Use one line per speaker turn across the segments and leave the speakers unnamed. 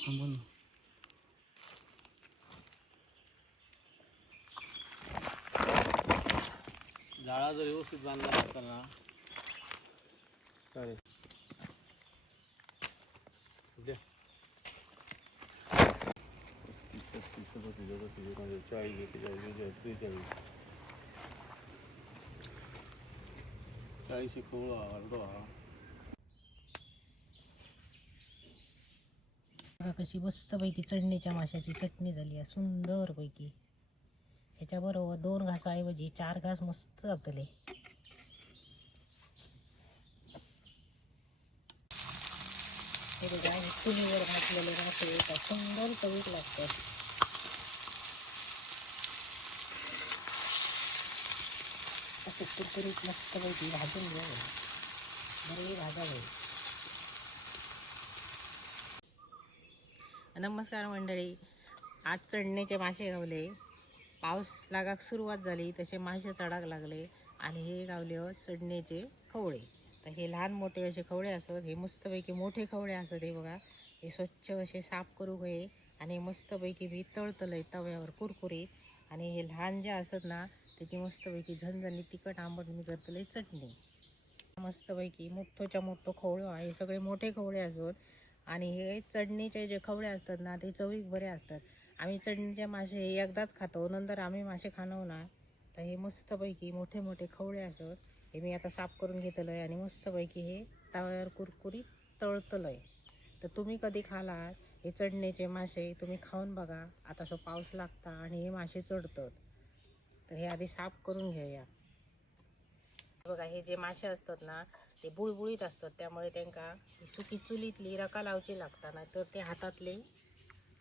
थांबून जाळा जर व्यवस्थित बांधला असता ना चालेल चाळीस, एकेचाळीस, त्रेचाळीस. चाळीस एक
बघा कशी मस्तपैकी चढणीच्या माशाची चटणी झाली आहे सुंदर पैकी ह्याच्याबरोबर दोन घासाऐवजी चार घास मस्त जातले हे बघा चुलीवर घातलेले मासे काय सुंदर चवीक लागतात. असं कुरकुरीत मस्तपैकी भाजून घ्यावे बरे भाजावे. नमस्कार मंडळी. आज चढण्याचे मासे गावले. पाऊस लागाक सुरुवात झाली तसे मासे चढाक लागले आणि हे गावले हो चढण्याचे खवळे. तर हे लहान मोठे असे खवळे असत हे मस्तपैकी मोठे खवळे असत हे बघा. हे स्वच्छ असे साफ करू गये आणि मस्तपैकी मी तळतलंय तव्यावर कुरकुरीत. आणि हे लहान जे असत ना त्याची मस्तपैकी झणझणी तिखट आंबट मी करतले चटणी. मस्तपैकी मोठोच्या मोठं खवळं आहे हे सगळे मोठे खवळे असत. आणि हे चढणीचे जे खवळे असतात ना ते चवीक बरे असतात. आम्ही चढणीचे मासे हे एकदाच खातो नंतर आम्ही मासे खाणव ना तर हे मस्तपैकी मोठे मोठे खवळे असत हे मी आता साफ करून घेतलं आहे आणि मस्तपैकी हे तव्यावर कुरकुरीत तळतलं आहे तर तुम्ही कधी खालात हे चढणीचे मासे तुम्ही खाऊन बघा. आता सो पाऊस लागता आणि हे मासे चढतात. तर हे आधी साफ करून घेऊया. बघा हे जे मासे असतात ना ते बुळबुळीत असतात. त्यामुळे त्यांका ही सुकी चुलीतली रका लावची लागता ना तर ते हातातले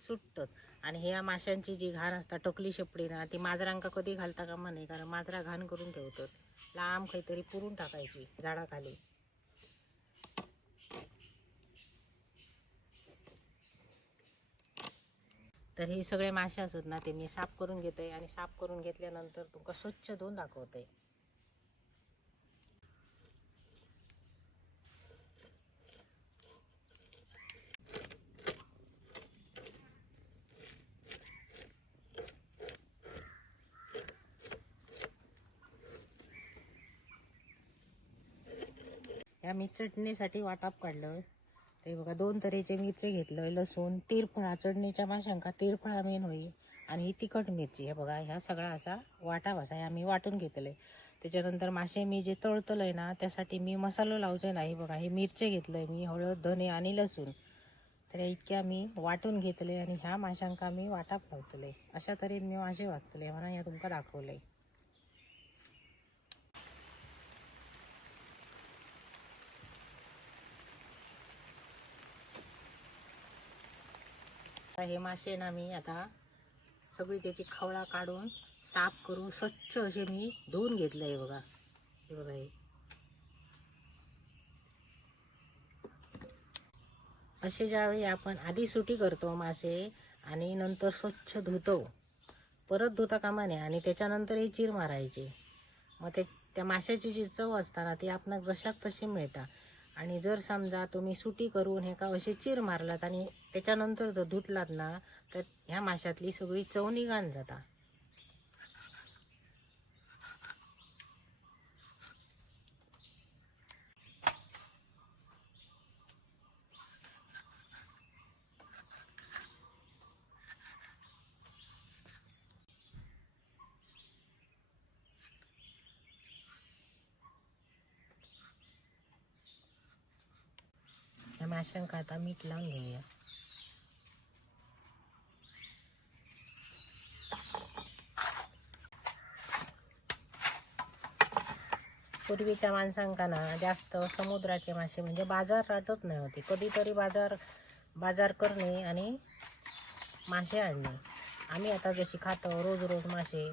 सुटतात. आणि ह्या माशांची जी घाण असता टकली शेपडी ना ती माजरांका कधी घालता कामा नाही कारण माजरा घाण करून ठेवतात. लांब काहीतरी पुरून टाकायची झाडाखाली. तर हे सगळे मासे असत ना ते मी साफ करून घेते आणि साफ करून घेतल्यानंतर तुमका स्वच्छ धुवून दाखवते चटणीसाठी वाटाप काढलं. ते बघा दोन तऱ्हेचे मिरचे घेतलं लसूण तिरफळा चटणीच्या माशांका तिरफळा मेन होई. आणि ही तिखट मिरची हे बघा ह्या सगळा असा वाटाप असा हे आम्ही वाटून घेतले. त्याच्यानंतर मासे मी जे तळतलंय ना त्यासाठी मी मसालो लावचे नाही बघा हे मिरचे घेतलंय मी हळद धने आणि लसूण. तर इतक्या मी वाटून घेतले आणि ह्या माशांका मी वाटाप लावतले. अशा तऱ्हेन मी मासे वाचतले म्हणून या तुमका दाखवलंय. हे मासे ना मी आता सगळी त्याची खवळा काढून साफ करून स्वच्छ असे मी धुवून घेतलं आहे बघा. हे बघा हे. असे ज्यावेळी आपण आधी सुटी करतो मासे आणि नंतर स्वच्छ धुतो परत धुता कामा नये आणि त्याच्यानंतर हे चीर मारायचे. मग ते त्या माशाची जी चव असताना ती आपणाक जशाक तशी मिळतात आणि जर समजा तुम्ही सुटी करून हे का असे चीर मारलात आणि त्याच्यानंतर जर धुतलात ना तर ह्या माशातली सगळी चव निघान जाता. ह्या आता मीठ लावून घेऊया. पूर्वीच्या माणसांका ना जास्त समुद्राचे मासे म्हणजे बाजार राटत नाही होते. कधीतरी बाजार बाजार करणे आणि मासे आणणे. आम्ही आता जशी खातो रोज रोज मासे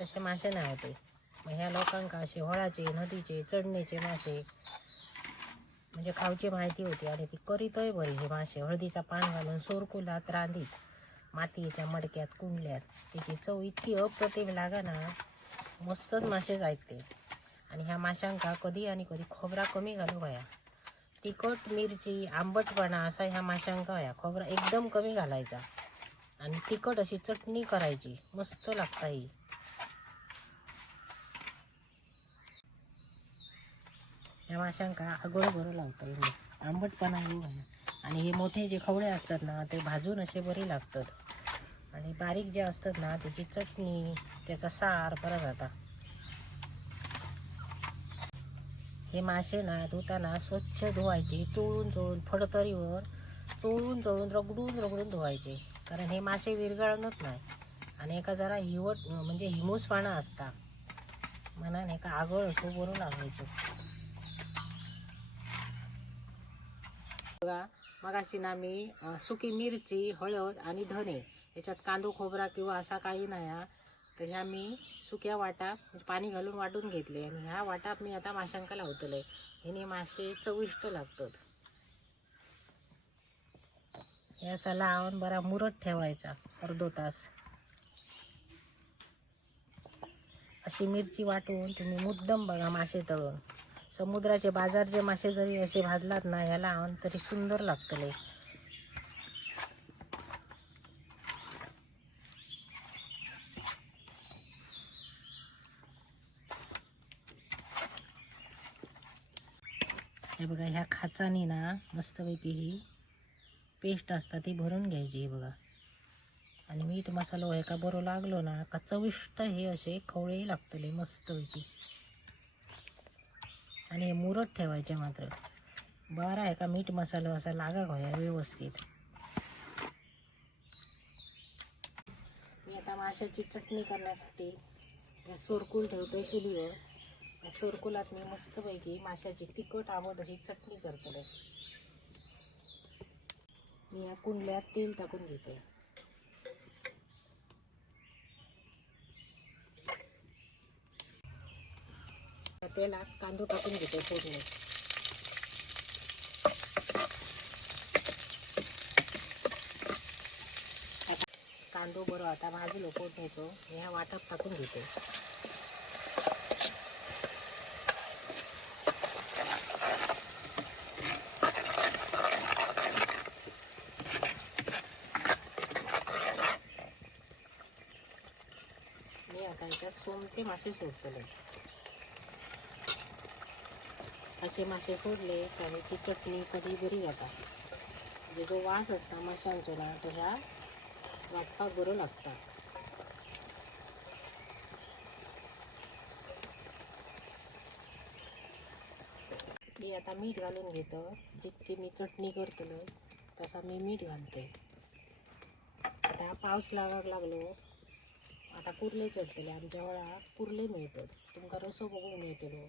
तसे मासे नाही होते. मग ह्या लोकांका असे होळाचे नदीचे चढणीचे मासे म्हणजे खावची माहिती होती. आणि ती करीतोय बरी. हे मासे हळदीचा पान घालून सोरकुलात रांधीत. मातीच्या मडक्यात कुंडल्यात. तिची चव इतकी अप्रतिम लागा ना मस्तच मासे जायत ते. आणि ह्या माशांका कधी आणि कधी खोबरा कमी घालू वया तिखट मिरची आंबटपणा असा ह्या माशांका वया खोबरा एकदम कमी घालायचा. आणि तिखट अशी चटणी करायची. मस्त लागता ही. ह्या माशांका आगोळ बरं लावता मी आंबटपणा येऊ आणि हे मोठे जे खवळे असतात ना ते भाजून असे बरे लागतात. आणि बारीक जे असतात ना त्याची चटणी त्याचा सार परत जाता. हे मासे ना धुताना स्वच्छ धुवायचे. चोळून चोळून फडतरीवर चोळून चोळून रगडून रगडून धुवायचे. कारण हे मासे विरघळणच नाही. आणि एका जरा हिवट म्हणजे हिमूसपणा असता. म्हणून एका आगळ असो बरोबर लावायचो बघा मगाशी ना मी सुकी मिरची हळद आणि धने याच्यात कांदो खोबरा किंवा असा काही नाही हा. तर ह्या मी सुक्या वाटा म्हणजे पाणी घालून वाटून घेतले आणि ह्या वाटात मी आता माशांका लावतले ह्याने मासे चविष्ट लागतात. हे असा लावून बरा मुरत ठेवायचा अर्धो तास. अशी मिरची वाटून तुम्ही मुद्दम बघा मासे तळून. समुद्राचे बाजारचे मासे जरी असे भाजलात ना ह्याला लावून तरी सुंदर लागतले. हे बघा ह्या खाचानी ना मस्तपैकी ही पेस्ट असतात ती भरून घ्यायची हे बघा. आणि मीठ मसालो हो, हे का बरो लागलो ना का चविष्ट हे असे खवळेही लागतले मस्तपैकी. आणि हे मुरत ठेवायचे मात्र. बरा आहे का मीठ मसालो असा लागा होया व्यवस्थित. मी आता माशाची चटणी करण्यासाठी सोरकूल ठेवतोय चुलीवर. सोरकुलात मी मस्तपैकी माशाची तिखट आवड अशी चटणी करतले मी या कुंडल्यात तेल टाकून घेते तेलात कांदो टाकून घेतो फोडणी. कांदो बरो आता भाजलो फोडणीचो. ह्या वाटात टाकून घेतो. मी आता याच्यात सोमते मासे सोडतले असे मासे सोडले तर ह्याची चटणी कधी बरी जाता म्हणजे जो वास असता माशांचो ना तशा वाटपाक बरो लागता. मी आता मीठ घालून घेतो. जितकी मी चटणी करतलो तसा मी मीठ घालते. आता पाऊस लागाक लागलो. आता कुर्ले चढतले आमच्या वेळा कुर्ले मिळतात. तुमका रसो बघून मिळतलो.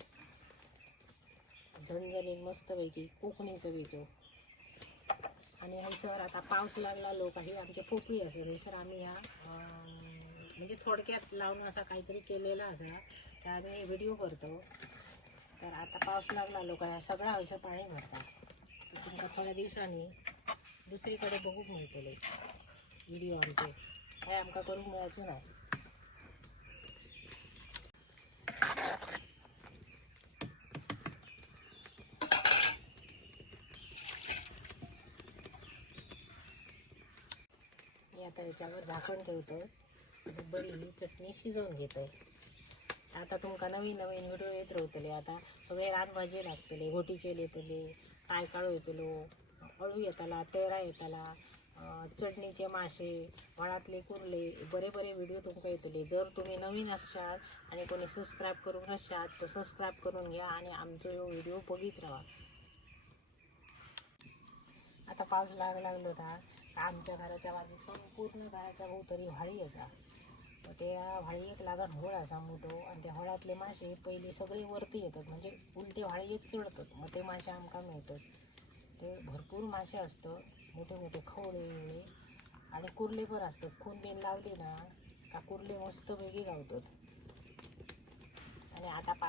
झणझणीत मस्तपैकी कोकणीचं चवीचो आणि हयसर आता पावस लागला लोक ही आमचे पोपळी असत हयसर आम्ही ह्या म्हणजे थोडक्यात लावून असा काहीतरी केलेला असा तर आम्ही व्हिडिओ करतो तर आता पाऊस लागला लोक ह्या सगळ्या हयसर पाणी भरतात. तर तुमका थोड्या दिवसांनी दुसरीकडे बघूक मिळतले व्हिडिओ आमचे. काय आमकां करूंक मेळचो नाही. आता याच्यावर झाकण ठेवतो आणि बरी ही चटणी शिजवून घेतोय. आता तुमका नवीन नवीन व्हिडिओ येत राहतले. आता सगळे रानभाजी लागतले घोटीचेल येतले काय काळो येतलो अळू येताला तेरा येताला चटणीचे मासे वळातले कुर्ले बरे बरे व्हिडिओ तुमका येतले. जर तुम्ही नवीन असाल आणि कोणी सबस्क्राईब करून नसाल तर सबस्क्राईब करून घ्या आणि आमचो ह्यो व्हिडिओ बघित राहा. आता पाऊस लाग लागलो ना आमच्या घराच्या बाजू संपूर्ण घराच्या भोवतरी व्हाळी असा तर त्या एक लागून होळ असा मोठो आणि त्या होळातले मासे पहिले सगळे वरती येतात. म्हणजे उलटे व्हाळीत चढतात. मग ते मासे आमकां मिळतात. ते भरपूर मासे असतात मोठे मोठे खवळे वेळे आणि कुर्ले पण असतात. खून बिन लावली ना का कुर्ले मस्त वेगळी गावतात. आणि आता पा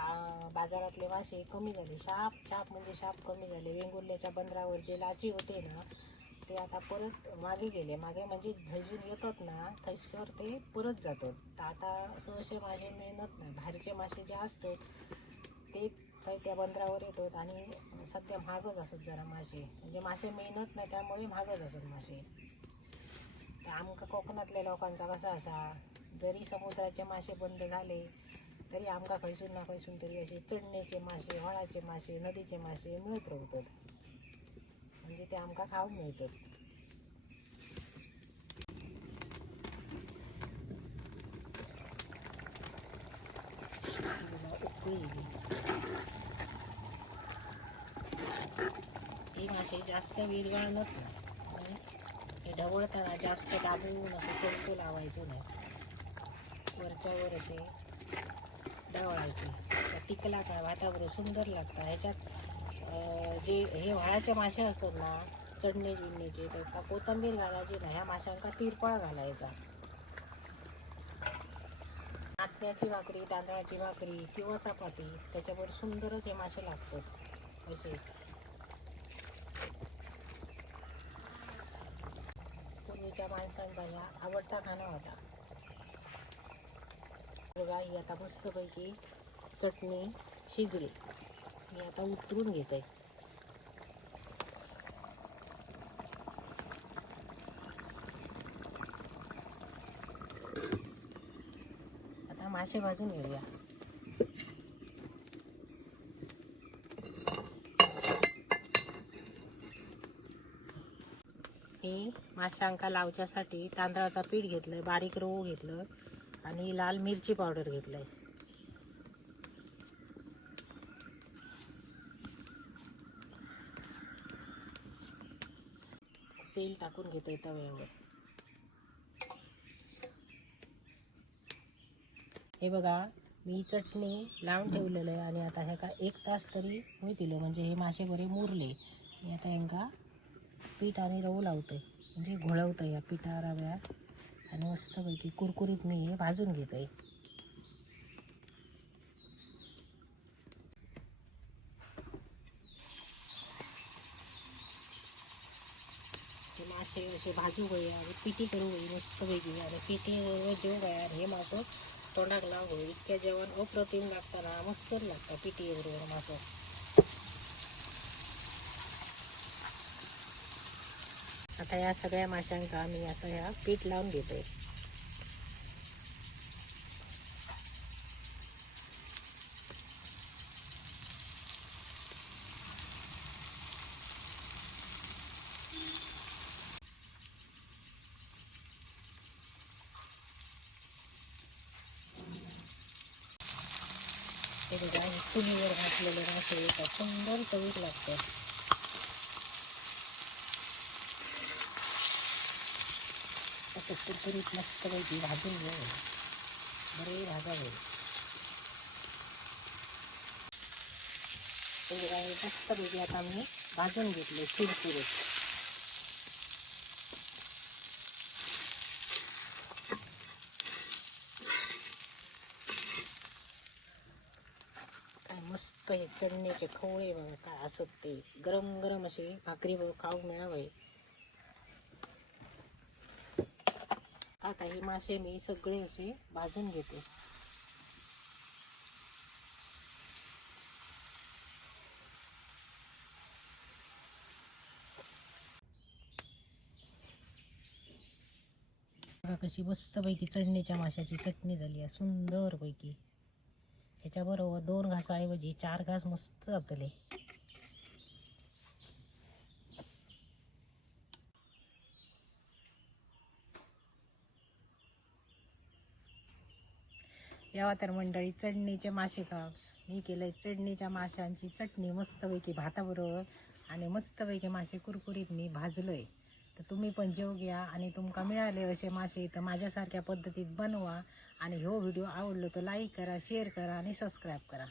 बाजारातले मासे कमी झाले. शाप शाप म्हणजे शाप कमी झाले. वेंगुर्ल्याच्या बंदरावर जे लाची होते ना ते आता परत मागे गेले. मागे म्हणजे झजून येतात ना थंयसर ते परत जातात. तर आता सहसे मासे मिळत नाही. बाहेरचे मासे जे असतात ते थंय त्या बंदरावर येतात आणि सध्या महागच असत जरा मासे. म्हणजे मासे मेहनत नाही त्यामुळे महागच असत मासे. तर आमका कोकणातल्या लोकांचा कसा असा जरी समुद्राचे मासे बंद झाले तरी आमका खैसून ना खैसून तरी असे चढण्याचे मासे हळाचे मासे नदीचे मासे मिळत राहतात. ते आमका खावंक मिळतात ही मासे जास्त विरवाळ नाही हे ढवळताना जास्त दाबून असं चलतो लावायचं नाही. वरच्या वर असे ढवळायचे. टिकला काय? वातावरण सुंदर लागतं. ह्याच्यात जे हे व्हाळाचे मासे असतात ना चढणे बिडणेचे तर का कोथंबीर घालायची ना ह्या माशांका तिरपळ घालायचा. नाचण्याची भाकरी तांदळाची भाकरी किंवा चपाती त्याच्यावर सुंदरच हे मासे लागतात. असे. पूर्वीच्या माणसांचा ह्या आवडता खाना होता. बघा ही आता मस्तपैकी चटणी शिजली. मी आता उतरून घेते आता मासे भाजून घेऊया. हे माशांका लावच्यासाठी तांदळाचा पीठ घेतलंय बारीक रवू घेतलं आणि लाल मिरची पावडर घेतलंय. तेल टाकून घेतोय तव्यावर. हे बघा मी चटणी लावून ठेवलेलं आहे आणि आता ह्याका एक तास तरी होईल हो, म्हणजे हे मासे बरे मुरले. मी आता ह्यांका पीठ आणि रवू लावते म्हणजे घोळवतं या पिठा रव्यात आणि मस्तपैकी कुरकुरीत मी हे भाजून घेत आहे मासे असे भाजू गये आणि पिठी करू गई मस्तपैकी. आणि पिठी बरोबर जेव गया हे मासं तोंडाक लाव होईल इतक्या जेवण अप्रतिम लागताना मस्त लागतं पिटी बरोबर मासो. आता या सगळ्या माशांका आम्ही आता ह्या पीठ लावून घेतोय. बघा चुलीवर घातलेले मासे येतात सुंदर चवीक लागतात असं कुरकुरीत मस्तपैकी भाजून घेऊ बरे भाजावे मस्त पैकी आता मी भाजून घेतले कुरकुरीत काय मस्त हे चढण्याचे खवळे बघा काय असत ते. गरम गरम असे भाकरी खाऊ मिळावे. आता हे मासे मी सगळे असे भाजून घेते. कशी मस्तपैकी चढणीच्या माशाची चटणी झाली आहे सुंदर त्याच्याबरोबर दोन घासाऐवजी चार घास मस्त जातले यावा तर मंडळी चटणीचे मासे खा. मी केलंय चटणीच्या माशांची चटणी मस्तपैकी भाताबरोबर आणि मस्तपैकी मासे कुरकुरीत मी भाजलोय. तर तुम्ही पण जेव घ्या आणि तुमका मिळाले असे मासे तर माझ्यासारख्या पद्धतीत बनवा. आणि ह्यो व्हिडिओ आवडलो तर लाईक करा शेअर करा आणि सबस्क्राईब करा.